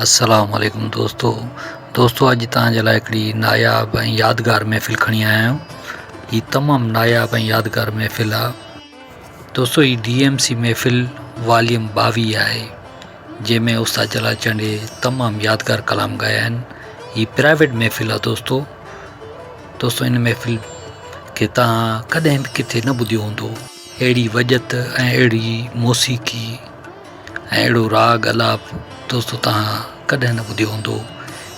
अस्सलाम वालेकुम दोस्तों अॼु तव्हांजे लाइ हिकिड़ी नायाब ऐं यादगार महफ़िल खणी आया आहियूं। हीअ तमामु नायाब ऐं यादगार महफ़िल आहे दोस्तों। हीअ DMC महफ़िल वॉल्यूम 22 आहे, जंहिंमें उस्ताद जलाल चंडे तमामु यादगार कलाम ॻाया आहिनि। हीअ प्राइवेट महफ़िल आहे दोस्तों इन महफ़िल खे तव्हां कॾहिं बि किथे न ॿुधियो हूंदो। अहिड़ी वॼत ऐं अहिड़ी मौसीक़ी ऐं अहिड़ो राग अलाप दोस्तों तव्हां कॾहिं न ॿुधियो हूंदो।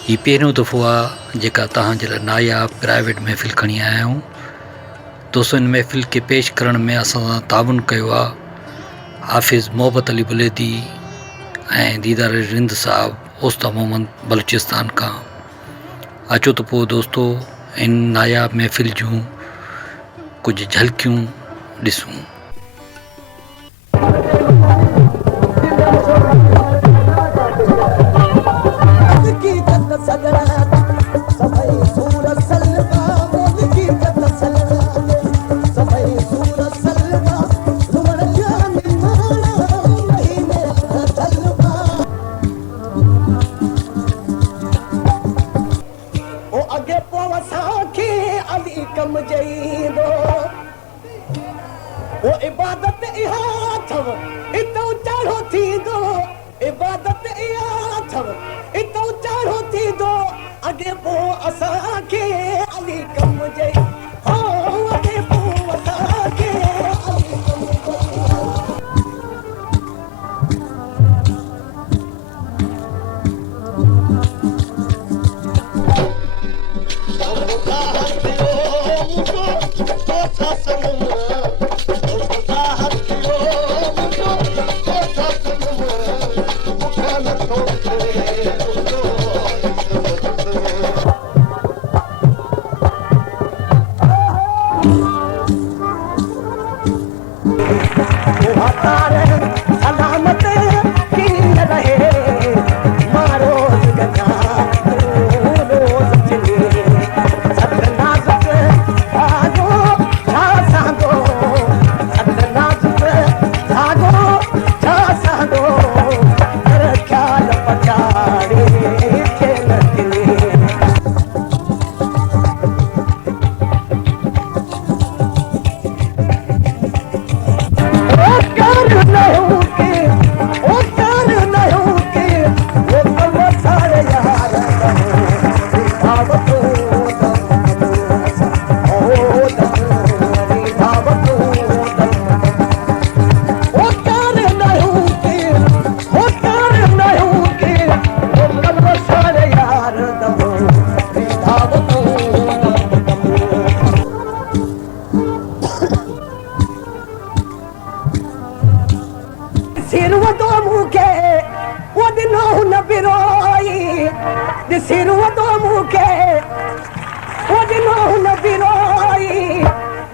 हीअ पहिरियों दफ़ो आहे जेका तव्हांजे लाइ नायाब प्राइवेट महफ़िल खणी आया आहियूं दोस्तों। इन महफ़िल खे पेश करण में असां सां ताउन कयो आहे हाफ़िज़ मोहब्बत अली बुलेदी ऐं दीदार रिंद साहब उस्ताद मोहम्मद बलूचिस्तान खां। अचो त पोइ दोस्तों इन नायाब महफ़िल जूं कुझु झलकियूं ॾिसूं। वो इबादत इहा अथव इतो चाढ़ो थींदो, इबादत इहा अथव इतो चाढ़ो थींदो। अॻे पोइ असांखे अली कम जे हो अॻे पोइ असांखे अली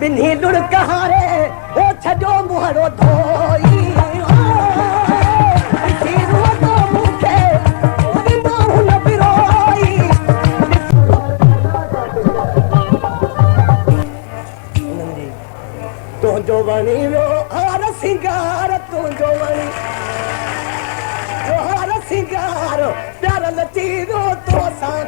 बिन्ही लुड़ कहारे ओ छजो मुहरो धोई तुंहिंजो वणी वियो हार सिंगार, तुंहिंजो वणी हार सिंगार प्यार लची वियो तो सां